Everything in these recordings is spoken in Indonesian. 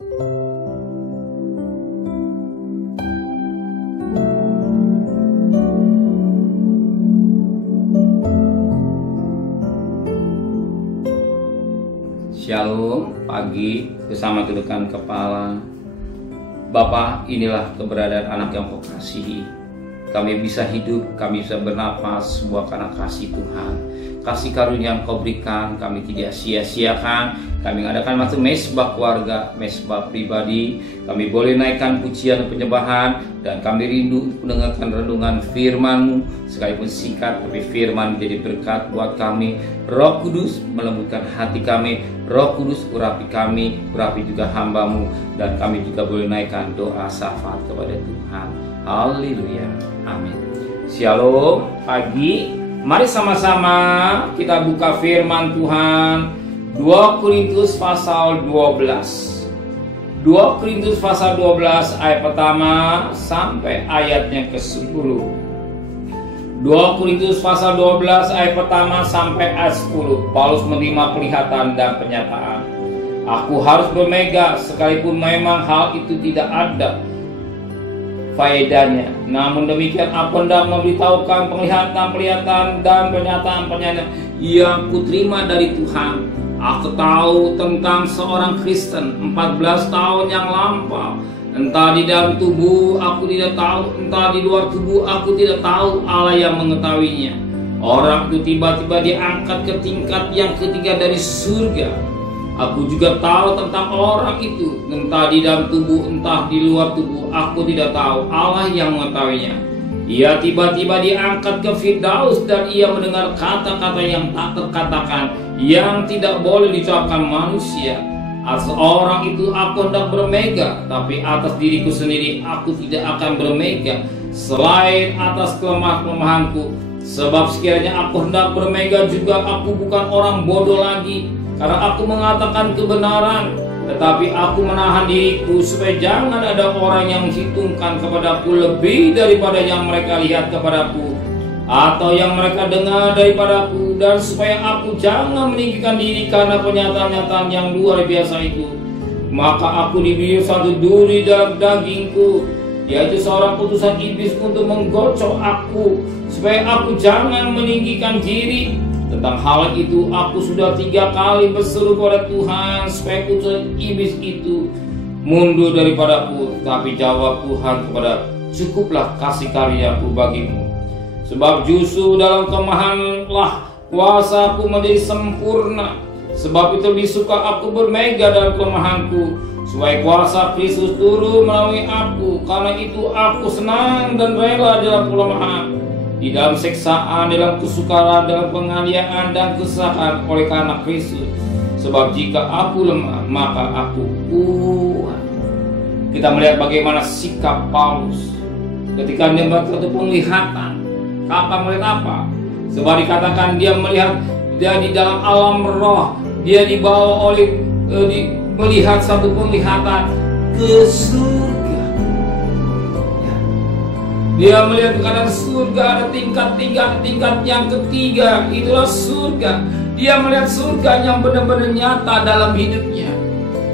Shalom, pagi bersama kedudukan kepala. Bapa, inilah keberadaan anak yang Kau kasihi. Kami bisa hidup, kami bisa bernapas, semua karena kasih Tuhan. Kasih karunia yang Kau berikan, kami tidak sia-siakan. Kami mengadakan satu mesbah keluarga, mesbah pribadi. Kami boleh naikkan pujian dan penyembahan, dan kami rindu mendengarkan renungan firman-Mu. Sekalipun singkat, tapi firman menjadi berkat buat kami. Roh Kudus melembutkan hati kami. Roh Kudus urapi kami, urapi juga hamba-Mu. Dan kami juga boleh naikkan doa syafaat kepada Tuhan. Haleluya, amin. Shalom, pagi. Mari sama-sama kita buka firman Tuhan. 2 Korintus pasal 12. 2 Korintus pasal 12 ayat pertama sampai ayatnya ke-10. 2 Korintus pasal 12 ayat pertama sampai ayat 10. Paulus menerima penglihatan dan pernyataan. Aku harus bermega sekalipun memang hal itu tidak ada faedahnya. Namun demikian aku hendak memberitahukan penglihatan dan pernyataan yang kuterima dari Tuhan. Aku tahu tentang seorang Kristen 14 tahun yang lampau. Entah di dalam tubuh aku tidak tahu, entah di luar tubuh aku tidak tahu, Allah yang mengetahuinya. Orang itu tiba-tiba diangkat ke tingkat yang ketiga dari surga. Aku juga tahu tentang orang itu, entah di dalam tubuh, entah di luar tubuh, aku tidak tahu, Allah yang mengetahuinya. Ia tiba-tiba diangkat ke Firdaus dan ia mendengar kata-kata yang tak terkatakan, yang tidak boleh diucapkan manusia. Atas orang itu aku hendak bermega, tapi atas diriku sendiri aku tidak akan bermega, selain atas kelemahanku. Sebab sekiranya aku hendak bermega juga, aku bukan orang bodoh lagi, karena aku mengatakan kebenaran. Tetapi aku menahan diriku supaya jangan ada orang yang menghitungkan kepadaku lebih daripada yang mereka lihat kepadaku, atau yang mereka dengar daripadaku, dan supaya aku jangan meninggikan diri karena pernyataan-pernyataan yang luar biasa itu. Maka aku diberi satu duri dalam dagingku, yaitu seorang utusan iblis untuk menggocok aku, supaya aku jangan meninggikan diri. Tentang hal itu aku sudah 3 kali berseru pada Tuhan supaya utusan iblis itu mundur daripadaku. Tapi jawab Tuhan kepada, cukuplah kasih karyaku bagimu, sebab justru dalam kelemahanlah kuasaku menjadi sempurna. Sebab itu lebih suka aku bermega dalam kelemahanku, supaya kuasa Kristus turun melalui aku. Karena itu aku senang dan rela dalam kelemahan, di dalam siksaan, dalam kesukaran, dalam penganiayaan dan kesusahan oleh karena Kristus. Sebab jika aku lemah, maka aku kuat. Kita melihat bagaimana sikap Paulus ketika dia melihat suatu penglihatan. Apa melihat apa? Sebab dikatakan dia melihat, dia di dalam alam roh, dia dibawa oleh melihat satu penglihatan ke surga. Dia melihat ke kanan surga, ada tingkat yang ketiga, itulah surga. Dia melihat surga yang benar-benar nyata dalam hidupnya.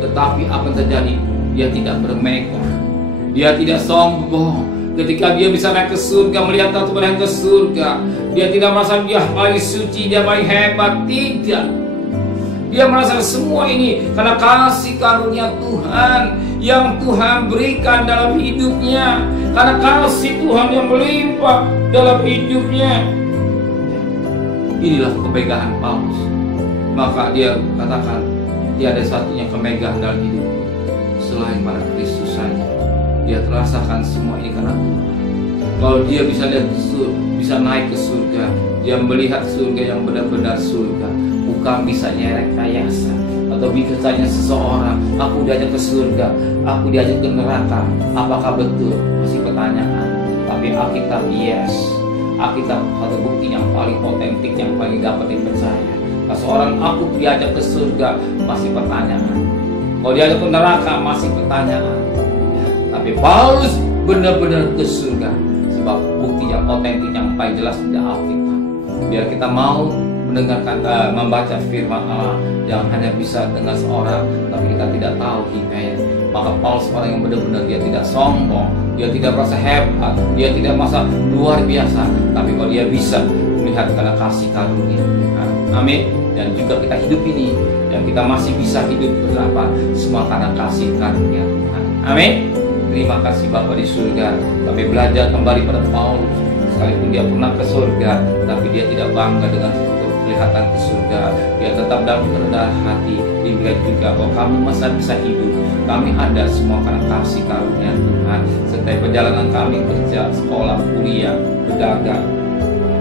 Tetapi apa yang terjadi? Dia tidak bermegah, dia tidak sombong. Ketika dia bisa naik ke surga, melihat satu melihat ke surga, dia tidak merasa dia paling suci, dia paling hebat. Tidak. Dia merasa semua ini karena kasih karunia Tuhan yang Tuhan berikan dalam hidupnya, karena kasih Tuhan yang melimpah dalam hidupnya. Inilah kemegahan Paulus. Maka dia katakan, tiada satunya kemegahan dalam hidup selain pada Kristus saja. Dia terasakan semua ini karena Tuhan. Kalau dia bisa lihat ke surga, bisa naik ke surga, dia melihat surga yang benar-benar surga, bukan bisa rekayasa atau bisanya seseorang. Aku diajak ke surga, aku diajak ke neraka. Apakah betul? Masih pertanyaan. Tapi Alkitab yes. Alkitab satu bukti yang paling otentik, yang paling dapat dipercaya. Kalau seorang aku diajak ke surga, masih pertanyaan. Kalau diajak ke neraka, masih pertanyaan. Ya, tapi Paulus benar-benar ke surga, sebab bukti yang otentik, yang paling jelas di Alkitab. Biar kita mau mendengarkan, membaca firman Allah, jangan hanya bisa dengar seorang, tapi kita tidak tahu hikayat. Maka Paulus orang yang benar-benar dia tidak sombong, dia tidak merasa hebat, dia tidak merasa luar biasa, tapi kalau dia bisa melihat karena kasih karunia Tuhan. Amin. Dan juga kita hidup ini, dan kita masih bisa hidup berapa? Semua karena kasih karunia Tuhan. Amin. Terima kasih Bapa di surga. Kami belajar kembali pada Paulus. Sekalipun dia pernah ke surga, tapi dia tidak bangga dengan kelihatan ke surga. Dia tetap dalam kerendahan hati. Dia juga bahwa kami masih bisa hidup. Kami ada semua karena kasih karunia Tuhan. Setiap perjalanan kami kerja, sekolah, kuliah, berdagang,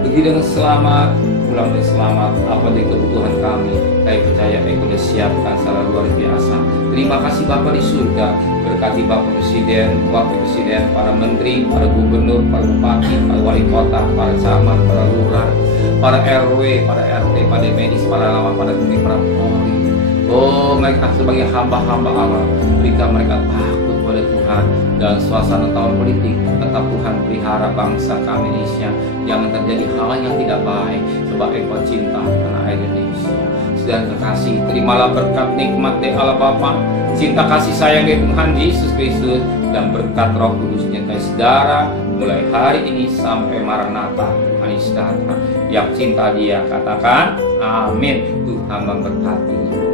pergi dengan selamat, pulang dengan selamat. Apa dari kebutuhan kami, kami percaya Engkau sudah siapkan secara luar biasa. Terima kasih Bapa di surga. Berkati Bapak Presiden, Wakil Presiden, para Menteri, para Gubernur, para Bupati, para Wali Kota, para Camat, para Lurah, para RW, para RT, para medis, para lawan, para Bumi, para Polri. Oh, mereka sebagai hamba-hamba Allah, berikan mereka takut pada Tuhan. Dan suasana tahun politik, tetap Tuhan pelihara bangsa kami Indonesia. Jangan terjadi hal yang tidak baik, sebab Engkau cinta tanah air Indonesia. Saudara kekasih, terimalah berkat nikmat dari Allah Bapa, cinta kasih sayang dari Tuhan Yesus Kristus, dan berkat Roh Kudus nyertai saudara mulai hari ini sampai Maranatha. Tuhan Yesus datang. Yang cinta Dia katakan amin. Tuhan memberkati.